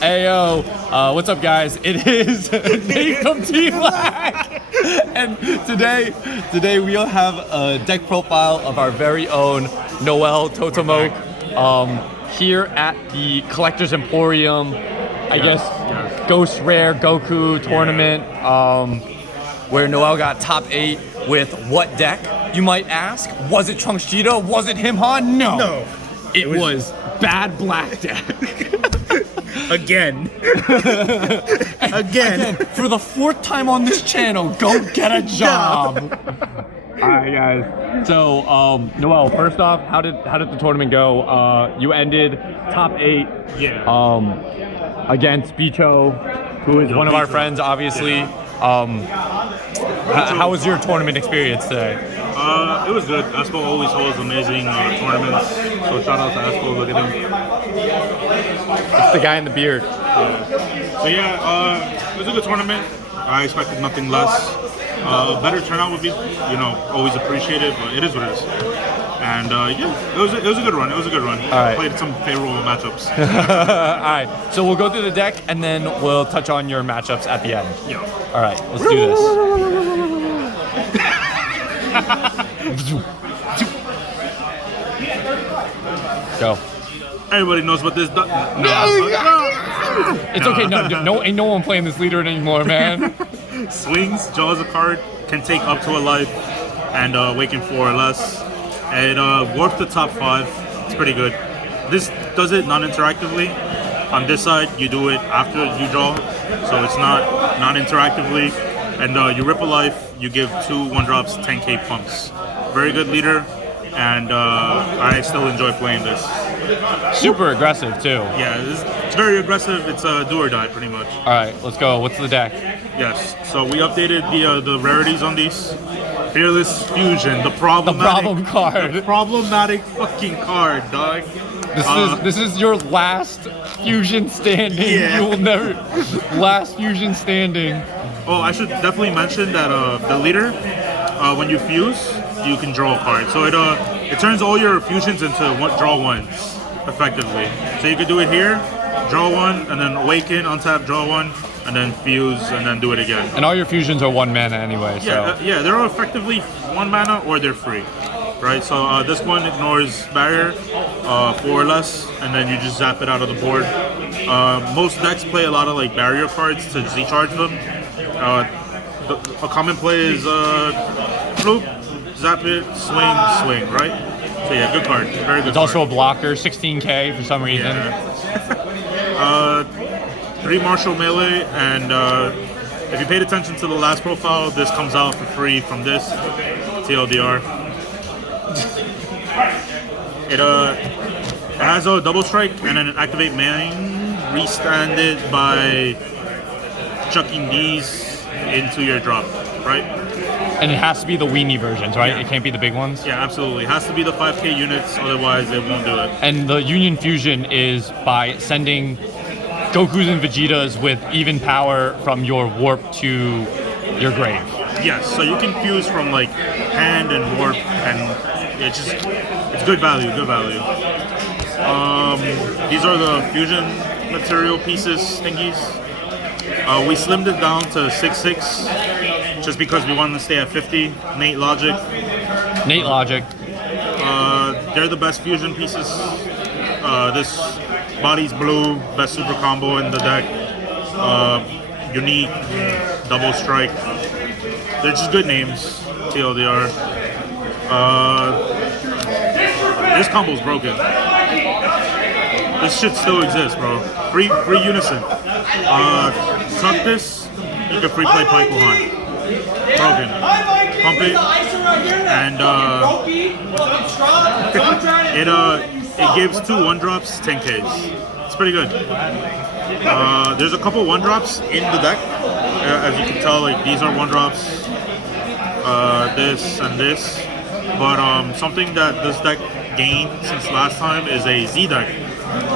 Ayo, what's up, guys? It is Nate from T-Lag, and today we'll have a deck profile of our very own Noel Totomoch here at the Collector's Emporium. I guess Ghost Rare Goku tournament, where Noel got top 8 with what deck? You might ask. Was it Trunks Cheetah? Was it him, Han? No. It was bad black deck. Again. Again. For the 4th time on this channel, go get a job. Alright, guys. So, Noel, first off, how did the tournament go? You ended top 8. Yeah. Against Bicho, who is one of our friends, obviously. How was your tournament experience today? It was good. Espo always holds amazing tournaments. So shout out to Espo. Look at him. It's the guy in the beard. Yeah. So yeah, it was a good tournament. I expected nothing less. Better turnout would be, always appreciated, but it is what it is. And yeah, it was a good run. It was a good run. All right. Played some favorable matchups. All right. So we'll go through the deck and then we'll touch on your matchups at the end. Yeah. All right. Let's do this. Go. Everybody knows what this does. It's okay. No, ain't no one playing this leader anymore, man. Swings, draws a card, can take up to a life, and awaken 4 or less. It warps the top 5. It's pretty good. This does it non-interactively. On this side, you do it after you draw, so it's not non-interactively. And you rip a life, you give 2 1-drops, 10k pumps. Very good leader, and I still enjoy playing this. Super aggressive too. Yeah, it's very aggressive. It's a do or die, pretty much. All right, let's go. What's the deck? Yes. So we updated the rarities on these. Fearless Fusion, the problematic card. The problematic fucking card, dog. This is your last fusion standing. Yeah. You will never last fusion standing. Oh, I should definitely mention that the leader, when you fuse, you can draw a card. So it turns all your fusions into draw 1s, effectively. So you could do it here, draw 1, and then awaken, untap, draw 1, and then fuse, and then do it again. And all your fusions are 1 mana anyway. Yeah, So yeah, they're effectively 1 mana or they're free, right? So this one ignores barrier, 4 or less, and then you just zap it out of the board. Most decks play a lot of like barrier cards to Z-charge them. A common play is floop, zap it, swing, right? So yeah, good card, very good. It's also a blocker, 16k for some reason. Yeah. 3 martial melee, and if you paid attention to the last profile, this comes out for free from this TLDR. It has a double strike and then an activate main, restand it by chucking these into your drop, right? And it has to be the weenie versions, right? Yeah. It can't be the big ones? Yeah, absolutely. It has to be the 5k units, otherwise it won't do it. And the Union Fusion is by sending Gokus and Vegetas with even power from your warp to your grave. Yes, so you can fuse from like hand and warp, and it's good value, These are the fusion material pieces thingies. We slimmed it down to 6/6 just because we wanted to stay at 50. Nate Logic. They're the best fusion pieces. This body's blue, best super combo in the deck. Unique, double strike. They're just good names, TLDR. This combo's broken. This shit still exists, bro. Free unison. Suck this, you can free play Pyko Han. Broken. Pump it, and it gives 2 1-drops, 10Ks. It's pretty good. There's a couple 1-drops in the deck. As you can tell, like these are 1-drops. This and this. But something that this deck gained since last time is a Z deck,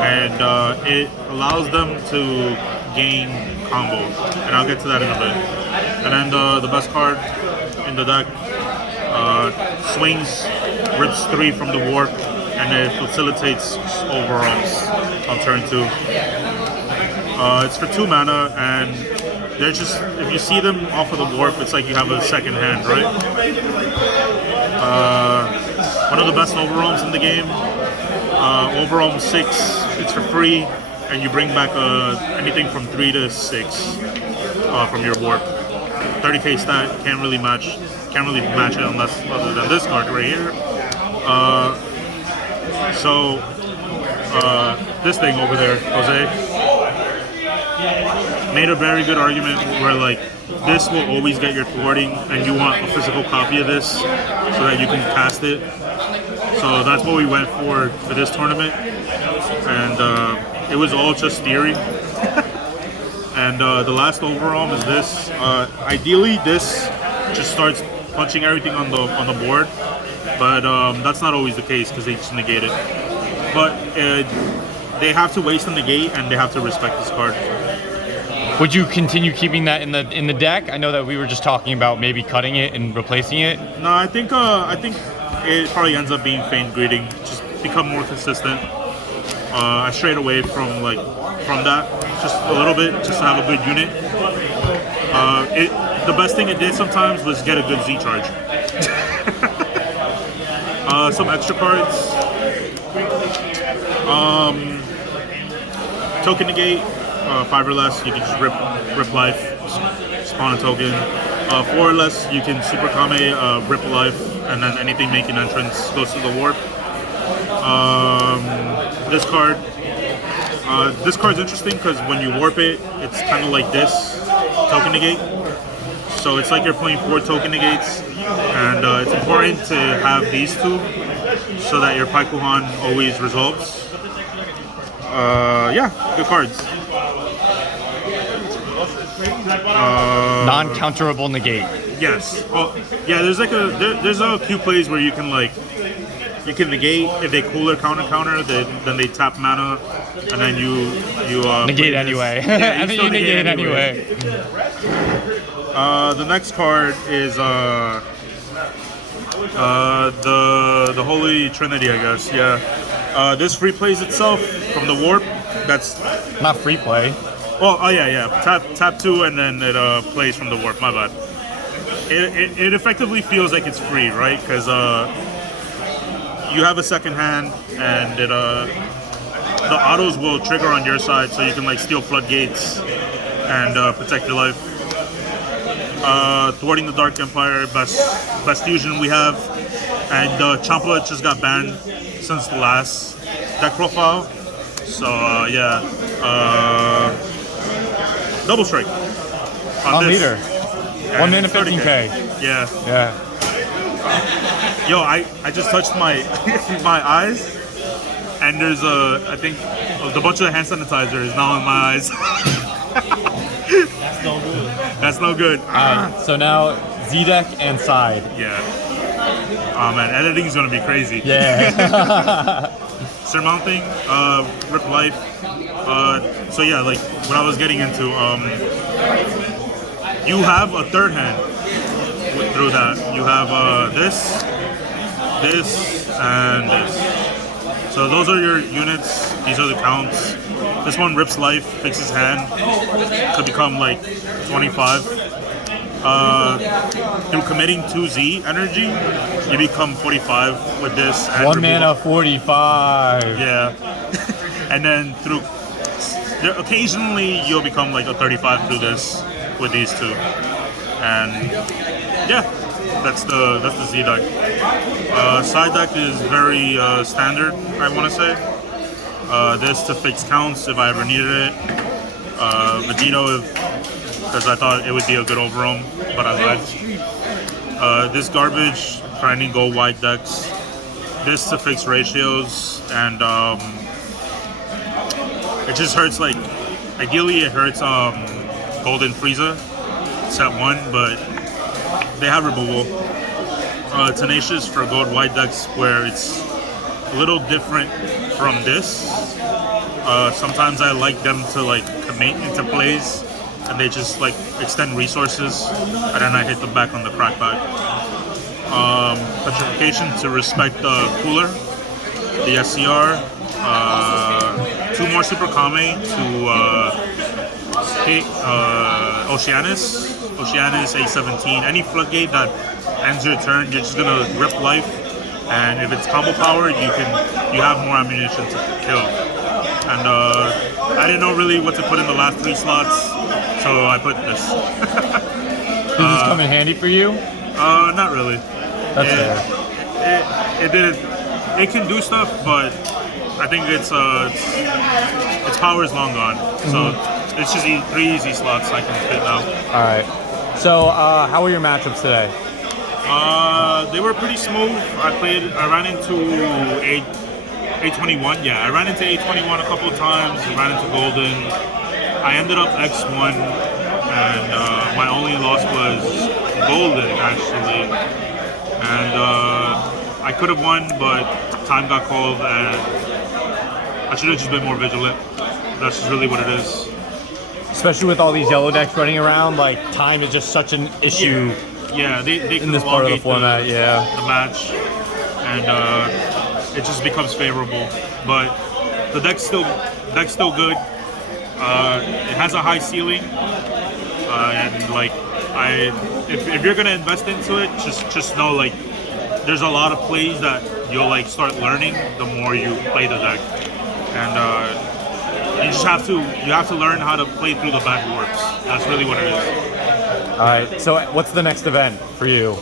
and it allows them to gain combos, and I'll get to that in a bit. And then the best card in the deck, swings, rips 3 from the warp, and it facilitates overalls on turn 2. It's for 2 mana, and they're just, if you see them off of the warp, it's like you have a second hand, right? One of the best overalls in the game. Overall 6, it's for free, and you bring back anything from 3 to 6 from your warp. 30k stat, can't really match it unless other than this card right here. This thing over there, Jose, made a very good argument where like this will always get your thwarting, and you want a physical copy of this so that you can cast it. So that's what we went for this tournament, and it was all just theory. And the last overall is this. Ideally, this just starts punching everything on the board, but that's not always the case because they just negate it. But they have to waste the negate, and they have to respect this card. Would you continue keeping that in the deck? I know that we were just talking about maybe cutting it and replacing it. No, I think it probably ends up being Faint Greeting. Just become more consistent. I strayed away from that just a little bit, just to have a good unit. The best thing it did sometimes was get a good Z charge. Some extra cards. Token negate, 5 or less, you can just rip life, spawn a token. 4 or less, you can super kame, rip life, and then anything making entrance goes to the warp. This card's interesting because when you warp it, it's kind of like this token negate. So it's like you're playing 4 token negates, and it's important to have these 2 so that your Paikuhan always resolves. Yeah, good cards. Non-counterable negate. Yes. Oh, yeah. There's like there's a few plays where you can negate if they cooler counter. Then they tap mana, and then you negate anyway. Yeah, and then you negate anyway. The next card is the Holy Trinity, I guess. Yeah. This free plays itself from the warp. That's not free play. Well, oh yeah. Tap 2 and then it plays from the warp. My bad. It effectively feels like it's free, right? Because you have a second hand, and the autos will trigger on your side, so you can like steal floodgates and protect your life. Thwarting the Dark Empire, best fusion we have, and Champa just got banned since the last deck profile. So yeah, double strike on leader. 1 minute 15k. Yeah. Yeah. Yo, I just touched my my eyes, and there's I think a bunch of hand sanitizer is now in my eyes. That's no good. That's no good. Alright, so now Z deck and side. Yeah. Oh man, editing is gonna be crazy. Yeah. Surmounting, rip life. So yeah, like what I was getting into, you have a third hand through that. You have this, and this. So those are your units. These are the counts. This one rips life, fixes hand, could become like 25. Through committing 2Z energy, you become 45 with this. And 1 mana 45. Yeah. And then occasionally you'll become like a 35 through this with these 2. And yeah, that's the Z deck. Side deck is very standard, I want to say. This to fix counts if I ever needed it. Vegito because I thought it would be a good overall, but I lied. This garbage for any go wide decks. This to fix ratios, and it just hurts. Like ideally, it hurts Golden Frieza set 1, but they have removal. Tenacious for gold wide decks where it's a little different from this. Sometimes I like them to like commit into plays, and they just like extend resources, and then I hit them back on the crackback. Petrification to respect the cooler. the SCR, 2 more Super Kame to hit Oceanus A17. Any floodgate that ends your turn, you're just gonna rip life, and if it's combo powered, you have more ammunition to kill. And I didn't know really what to put in the last 3 slots, so I put this. Does this come in handy for you? Not really. That's fair. It can do stuff, but I think its power is long gone. So it's just 3 easy slots I can fit now. All right. So how were your matchups today? They were pretty smooth. I ran into A21. Yeah, I ran into A21 a couple of times. Ran into Golden. I ended up X1, and my only loss was Golden actually. And I could have won, but time got called, and I should have just been more vigilant. That's just really what it is. Especially with all these yellow decks running around, like time is just such an issue. Yeah, they in this part of the format. the match, and it just becomes favorable. But the deck's still good. It has a high ceiling, and like if you're gonna invest into it, just know like there's a lot of plays that you'll like start learning the more you play the deck, and you have to learn how to play through the bad warps. That's really what it is. All right. So what's the next event for you?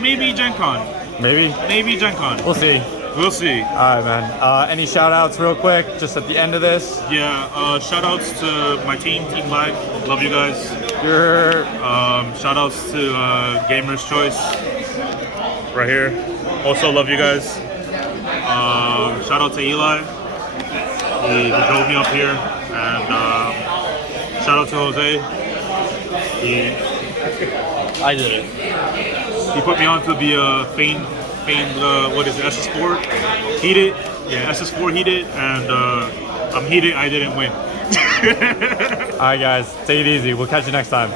Maybe Gen Con. Maybe Gen Con. We'll see. We'll see. All right, man. Any shout outs real quick, just at the end of this? Yeah, shout outs to my team Lag. Love you guys. Shout outs to Gamer's Choice. Right here. Also love you guys. Shout out to Eli. He drove me up here. And shout out to Jose. I did it. He put me onto the famed what is it, SS4 heated. Yeah, SS4 heated, and I'm heated. I didn't win. All right, guys, take it easy. We'll catch you next time.